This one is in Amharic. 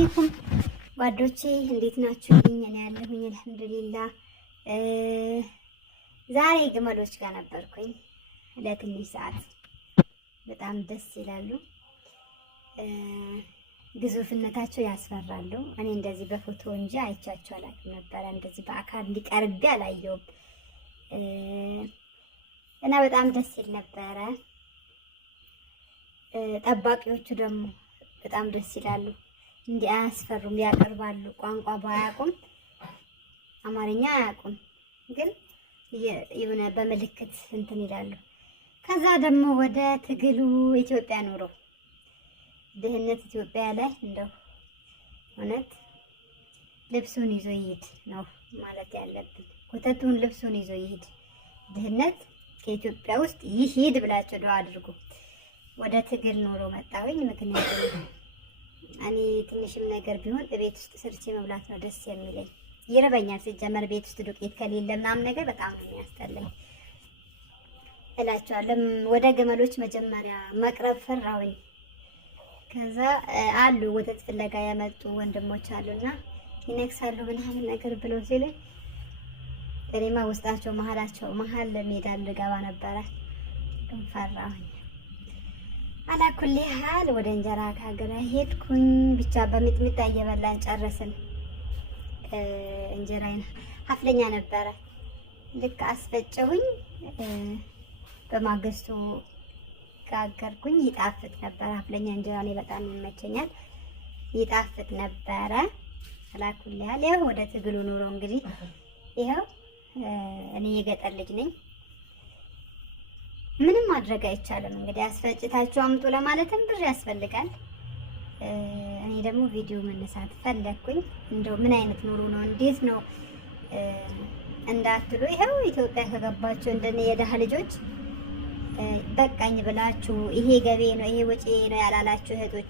አለይኩም ጓዶቼ እንዴት ናችሁ? እኔ ያለሁኝ አልሐምዱሊላህ። ዛሬ ግመሎች ጋር ነበርኩኝ ለትንሽ ሰዓት። በጣም ደስ ይላሉ። ግዙፍነታቸው ያስፈራሉ። እኔ እንደዚህ በፎቶ እንጂ አይቻቸው አላውቅም ነበረ። እንደዚህ በአካል እንዲቀርብ አላየሁም እና በጣም ደስ ይል ነበረ። ጠባቂዎቹ ደግሞ በጣም ደስ ይላሉ። እንዲህ አያስፈሩም፣ ያቀርባሉ። ቋንቋ ባያውቁም አማርኛ አያውቁም፣ ግን የሆነ በምልክት እንትን ይላሉ። ከዛ ደግሞ ወደ ትግሉ ኢትዮጵያ ኑሮ ድህነት ኢትዮጵያ ላይ እንደው እውነት ልብሱን ይዞ ይሄድ ነው ማለት ያለብን። ኮተቱን ልብሱን ይዞ ይሄድ፣ ድህነት ከኢትዮጵያ ውስጥ ይሄድ ብላችሁ ዱአ አድርጉ። ወደ ትግል ኑሮ መጣሁኝ። ምክንያቱም እኔ ትንሽም ነገር ቢሆን ቤት ውስጥ ሰርቼ መብላት ነው ደስ የሚለኝ። ይርበኛል ሲጀመር ቤት ውስጥ ዱቄት ከሌለ ምናምን ነገር በጣም ነው የሚያስጠላኝ እላቸዋለሁ። ወደ ግመሎች መጀመሪያ መቅረብ ፈራሁኝ። ከዛ አሉ ወተት ፍለጋ ያመጡ ወንድሞች አሉና ይነክሳሉ ምናምን ነገር ብሎ ሲሉኝ እኔማ ውስጣቸው መሀል ሜዳ ልገባ ነበረ፣ ግን ፈራሁኝ። አላኩል ሀል ወደ እንጀራ ካገራ ሄድኩኝ። ብቻ በሚጥሚጣ እየበላን ጨረስን። እንጀራዬን ሀፍለኛ ነበረ። ልክ አስፈጨሁኝ፣ በማግስቱ ጋገርኩኝ። ይጣፍጥ ነበር። ሀፍለኛ እንጀራ እኔ በጣም ይመቸኛል። ይጣፍጥ ነበረ። አላኩል ሀል ይኸው ወደ ትግሉ ኑሮ እንግዲህ ይኸው እኔ የገጠር ልጅ ነኝ። ምንም ማድረግ አይቻልም። እንግዲህ አስፈጭታችሁ አምጡ ለማለትም ብር ያስፈልጋል። እኔ ደግሞ ቪዲዮ መነሳት ፈለኩኝ። እንደው ምን አይነት ኑሮ ነው እንዴት ነው እንዳትሉ፣ ይሄው ኢትዮጵያ ከገባችሁ እንደኔ የደሃ ልጆች በቃኝ ብላችሁ ይሄ ገቢ ነው ይሄ ወጪ ነው ያላላችሁ እህቶች